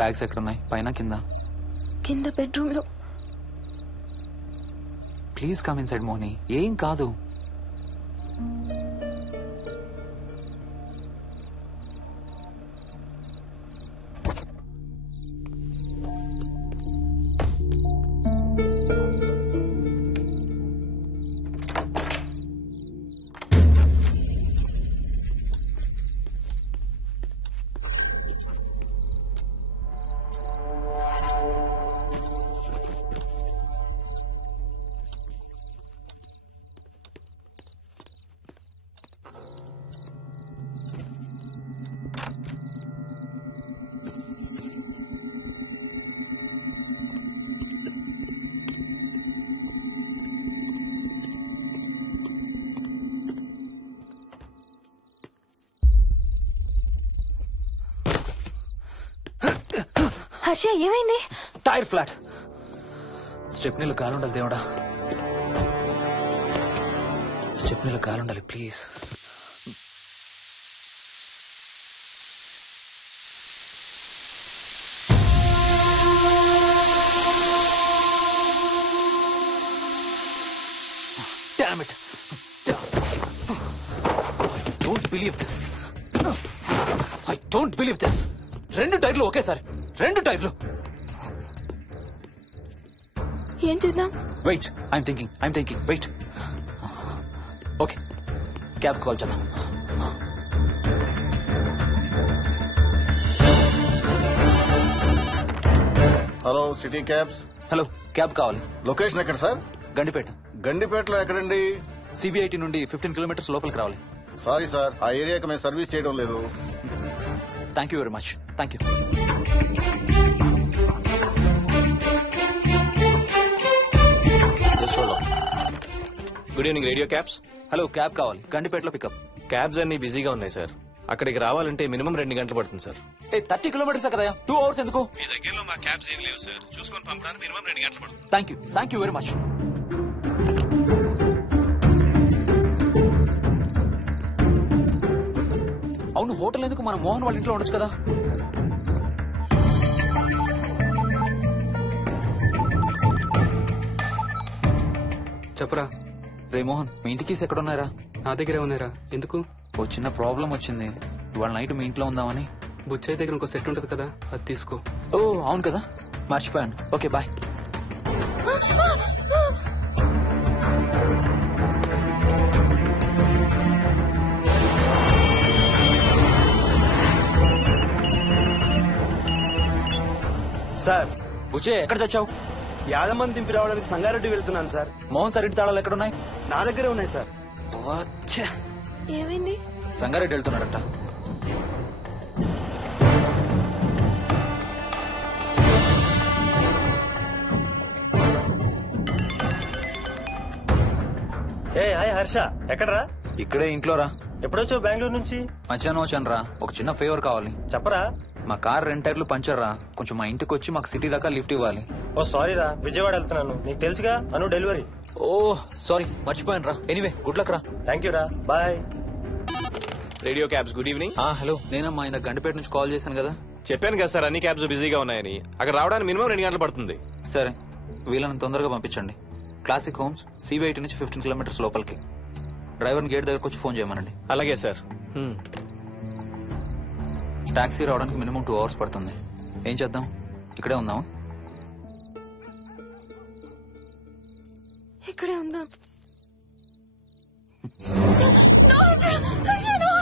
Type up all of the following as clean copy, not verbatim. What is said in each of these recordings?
Bags ఎక్కడున్నాయి? పైన కింద? కింద బెడ్రూమ్ లో. Please come inside Mohini, ఏం కాదు. హర్ష ఏమైంది? Tyre flat. స్టెప్నీలో కాలుండాలి దేవుడా, స్టెప్నీలో కాలుండాలి please. Damn it. I don't believe this. 2 టైర్లు ఒకేసారి, 2 టైర్లు. ఏం చేద్దాం? Wait, I'm thinking. Wait. Okay, cab call చేద్దాం. Hello, city cabs. Hello, cab కావాలి. లొకేషన్ ఎక్కడ సార్? గండిపేట. గండిపేటలో ఎక్కడండి? సిబిఐటి నుండి 15 కిలోమీటర్స్ లోపలికి రావాలి. సారీ సార్, ఆ ఏరియాకి మేము సర్వీస్ చేయడం లేదు. Thank you very much. Thank you. Good evening radio cabs. Hello, cab కావాలి. గండిపేటలో పికప్. క్యాబ్స్ అన్ని బిజీగా ఉన్నాయి సార్. అక్కడికి రావాలంటే మినిమం 2 గంటలు పడుతుంది సార్. 30 కిలోమీటర్స్ కదా, 2 అవర్స్ ఎందుకు? మీ దగ్గరలో మా క్యాబ్స్ ఏం లేవు సార్. చూసుకొని పంపడానికి మినిమం 2 గంటలు పడుతుంది. Thank you very much. అవును, హోటల్ ఎందుకు? మన మోహన్ వాళ్ళ ఇంట్లో ఉండొచ్చు కదా. చెప్పరా. రే మోహన్, మీ ఇంటి కీస్ ఎక్కడ ఉన్నారా? నా దగ్గరే ఉన్నారా. ఎందుకు? ఓ చిన్న ప్రాబ్లం వచ్చింది. ఇవాళ నైట్ మీ ఇంట్లో ఉందామని. బుచ్చయ్య దగ్గర ఇంకో సెట్ ఉంటది కదా, అది తీసుకో. ఓ అవును కదా, మర్చిపోయాను. Okay bye. సార్, బుచ్చయ్య ఎక్కడ చచ్చావు? యాదమ్మని దింపి రావడానికి సంగారెడ్డి వెళ్తున్నాను సార్. మోహన్ సార్ ఇంటి తాళాలు ఎక్కడున్నాయి? నా దగ్గరే ఉన్నాయి సార్. ఏమైంది? సంగారెడ్డి వెళ్తున్నాడంట. హాయ్ హర్ష, ఎక్కడరా? ఇక్కడే ఇంట్లో రా. ఎప్పుడొచ్చావు బెంగళూరు నుంచి? మధ్యాహ్నం వచ్చాను రా. ఒక చిన్న ఫేవర్ కావాలి. చెప్పరా. మా కార్ 2 టైర్లు పంచర్ రా. కొంచెం మా ఇంటికి వచ్చి మాకు సిటీ దాకా లిఫ్ట్ ఇవ్వాలి. ఓ సారీ రా, విజయవాడ వెళ్తున్నాను. నీకు తెలుసుగా, అను డెలివరీ. ఓ సారీ, మర్చిపోయాను రా. ఎనీవే, గుడ్ లక్ రా. థ్యాంక్ యూ రా, bye. Radio cabs, good evening. Hello, నేనమ్మా ఆయన గండిపేట నుంచి కాల్ చేశాను కదా. చెప్పాను కదా సార్, అన్ని క్యాబ్స్ బిజీగా ఉన్నాయని. అక్కడ రావడానికి మినిమం 2 గంటలు పడుతుంది. సరే, వీళ్ళని తొందరగా పంపించండి. క్లాసిక్ హోమ్స్, సిబిఐటి నుంచి 15 కిలోమీటర్స్ లోపలికి. డ్రైవర్ని గేట్ దగ్గరకు వచ్చి ఫోన్ చేయమనండి. అలాగే సార్. టాక్సీ రావడానికి మినిమం 2 అవర్స్ పడుతుంది. ఏం చేద్దాం? ఇక్కడే ఉందాం. ఇక్కడే ఉందాం.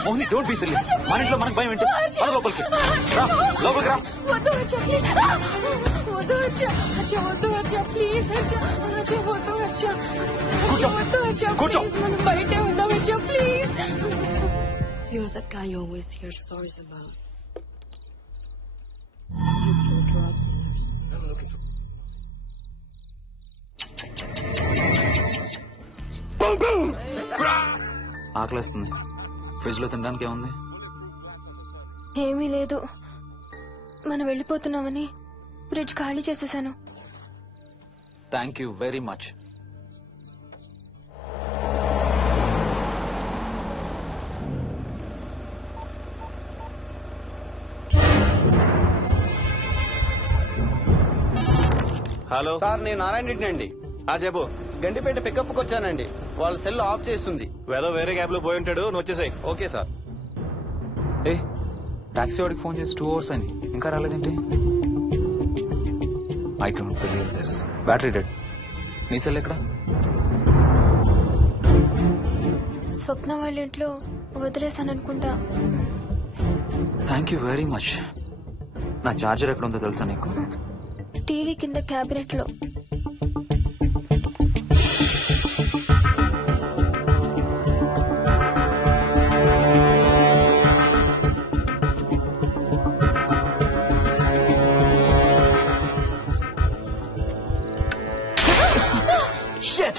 Mohini, don't be silly. మన ఇంట్లో మనకు భయం ఏంటి? మన లోపలికి రా, లోపలికి రా. వద్దు హర్ష, ప్లీజ్. వద్దు హర్ష, హర్ష వద్దు హర్ష, ప్లీజ్ హర్ష. హర్ష వద్దు హర్ష, కూర్చో, వద్దు హర్ష, కూర్చో. ప్లీజ్. మనం బయటే ఉందాం Harsha, please. You're that guy you always hear stories about. You kill drug dealers. I'm looking for... ఆకలిస్తుంది. ఫ్రిడ్జ్ లో తినడానికి ఏముంది? ఏమీ లేదు. మనం వెళ్ళిపోతున్నామని ఫ్రిడ్జ్ ఖాళీ చేసేసాను. Thank you very much. Hello sir నేను నారాయణ రెడ్డి అండి. చెప్పు. గండిపేట పికప్కి వచ్చానండి. వాళ్ళ సెల్ ఆఫ్ చేస్తుంది. వేదో వేరే క్యాబ్ లో పోయి ఉంటాడు, నువ్వు వచ్చేసాయి. Okay sir. ఏ టాక్సీ వాడికి ఫోన్ చేసి 2 hours అని ఇంకా రాలేదేంటి? I don't believe this. Battery dead. నీ సెల్ ఎక్కడ? స్వప్న వాళ్ళ ఇంట్లో వదిలేసాను అనుకుంటా. Thank you very much. నా చార్జర్ ఎక్కడ ఉందో తెలుసా నీకు? టీవీ కింద క్యాబినెట్ లో. Shit!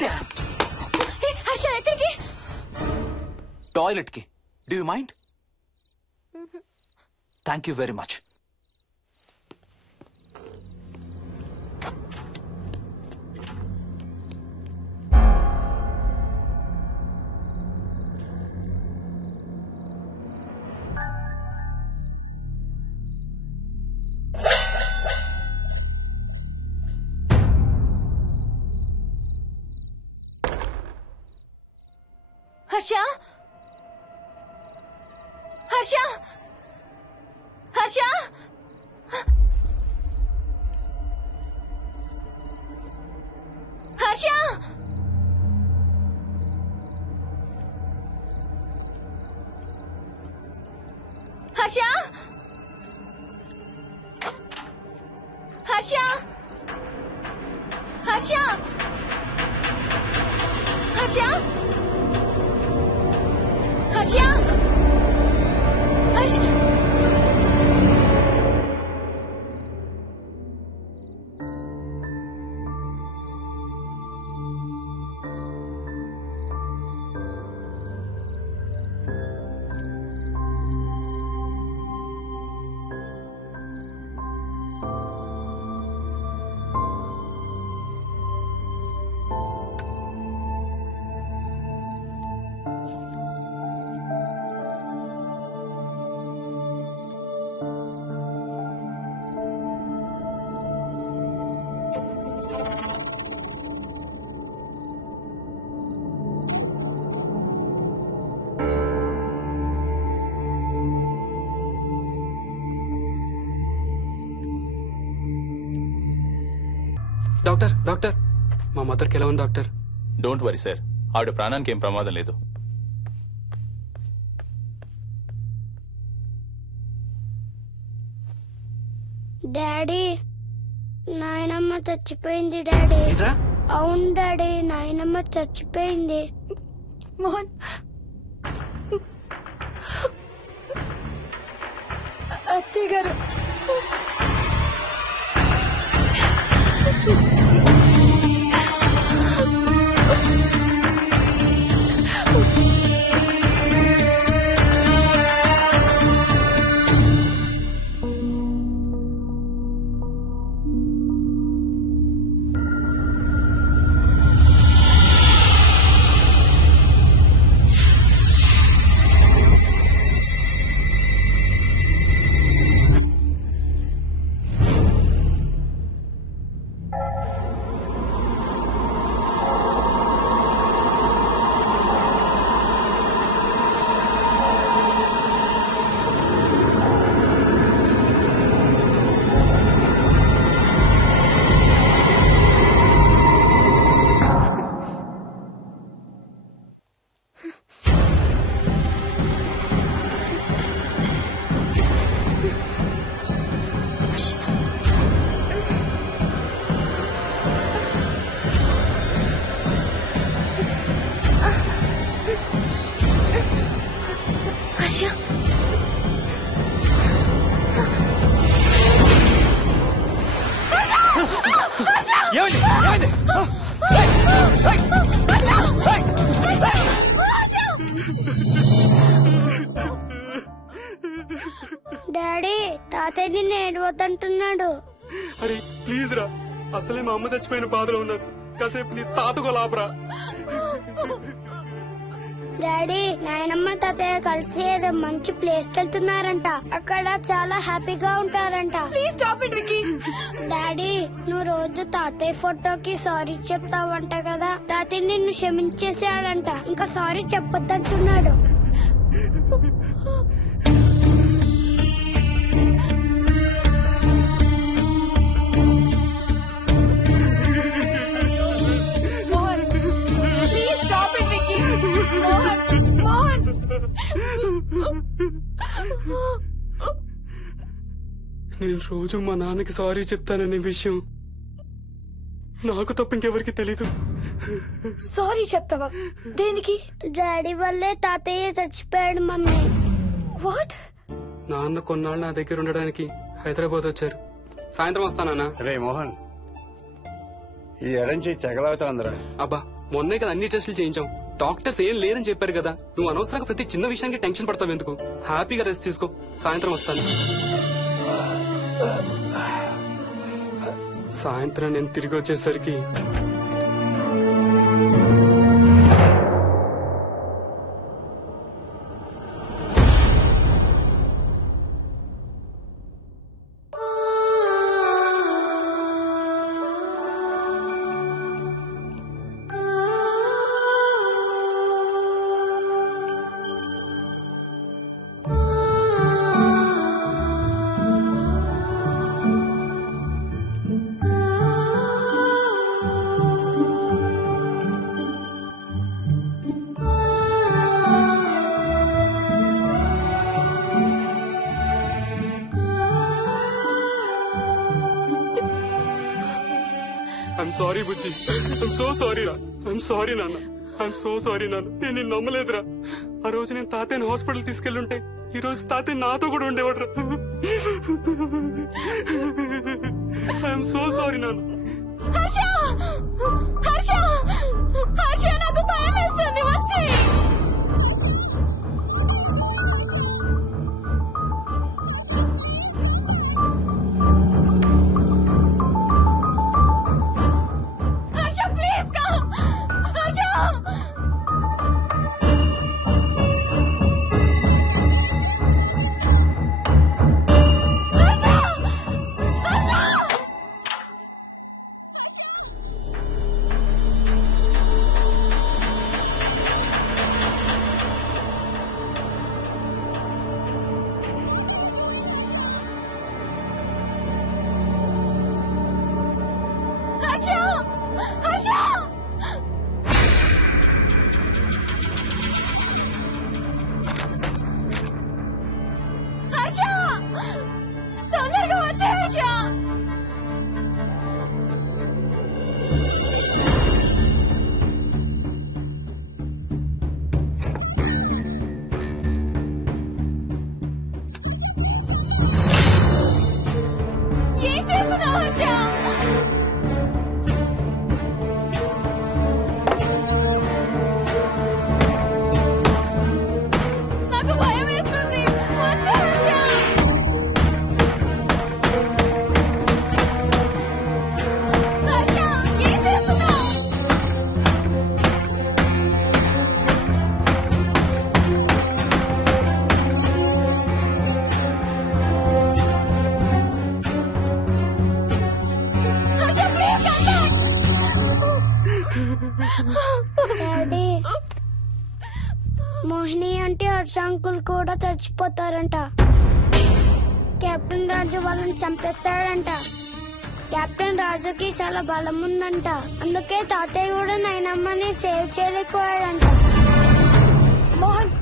Damn! హర్ష ఎక్కడికి? టాయిలెట్ కి. Do you mind? Thank you very much. Harsha Harsha Harsha Harsha Harsha Harsha Harsha Harsha Harsha Harsha doctor doctor మా మదర్కి ఎలా ఉంది డాక్టర్? డోంట్ వరీ సార్, ఆవిడ ప్రాణానికి ఏం ప్రమాదం లేదు. డాడీ నాయనమ్మ చచ్చిపోయింది. డాడీ ఏంట్రా? అవును డాడీ, నాయనమ్మ చచ్చిపోయింది. మోహన్ అత్తయ్య గారు డాడీ తాతయ్య నిన్ను ఏడవద్దంటున్నాడు. అరే ప్లీజ్ రా, అసలే మా అమ్మ చచ్చిపోయిన బాధలో ఉన్నాను. కాసేపు నీ తాతకు లాభరా. డాడీ నాయనమ్మ తాతయ్య కలిసి ఏదో మంచి ప్లేస్ కి వెళ్తున్నారంట. అక్కడ చాలా హ్యాపీగా ఉంటారంట. Please stop it Vicky. Daddy నువ్వు రోజు తాతయ్య ఫోటోకి సారీ చెప్తావంట కదా. తాతయ్య నిన్ను క్షమించేసాడంట. ఇంకా సారీ చెప్పొద్దంటున్నాడు. Mohan please stop it Vicky. Mohan నేను రోజు మా నాన్నకి సారీ చెప్తాననే విషయం నాకు తప్ప ఇంకెవరికి తెలీదు. సారీ చెప్తావా? దేనికి? డాడీ వల్లే తాతయ్య చచ్చిపోయాడు మమ్మీ. వాట్? నాన్న కొన్నాళ్ళు నా దగ్గర ఉండడానికి హైదరాబాద్ వచ్చారు. సాయంత్రం వస్తానా? రే మోహన్, ఈ ఎడం చేయి తెగలాగుతాందిరా. అబ్బా మొన్నే కదా అన్ని టెస్టులు చేయించాం. డాక్టర్స్ ఏం లేదని చెప్పారు కదా. నువ్వు అనవసరంగా ప్రతి చిన్న విషయానికి టెన్షన్ పడతావు ఎందుకు? హ్యాపీగా రెస్ట్ తీసుకో. సాయంత్రం వస్తాను. సాయంత్రం నేను తిరిగి వచ్చేసరికి I'm sorry Bujji. I'm so sorry రా. ఐఎమ్ సారీ నాన్న. ఐఎమ్ సో సారీ నాన్న. నేను నిన్ను నమ్మలేదురా. ఆ రోజు నేను తాతయ్యని హాస్పిటల్ తీసుకెళ్ళుంటే ఈ రోజు తాతయ్య నాతో కూడా ఉండేవాడు రా. ఐఎమ్ సో సారీ నాన్న. హర్ష హర్ష హర్ష నాకు భయం వేస్తుంది. వచ్చి హర్ష ప్లీజ్ కమ్. హర్ష తొందరగా వచ్చే హర్ష. ఏం చేస్తున్నావు హర్ష? నాకు భయం వేస్తుంది. వచ్చే హర్ష. హర్ష ఏం చేస్తున్నావు? హర్ష ప్లీజ్ డాడీ మోహిని అంటే హర్ష అంకుల్ కూడా చచ్చిపోతారంట. కెప్టెన్ రాజు వాళ్ళని చంపేస్తాడంట. కెప్టెన్ రాజుకి చాలా బలం ఉందంట. అందుకే తాతయ్య కూడా నాయనమ్మని సేవ్ చేయలేకపోయాడంట. మోహన్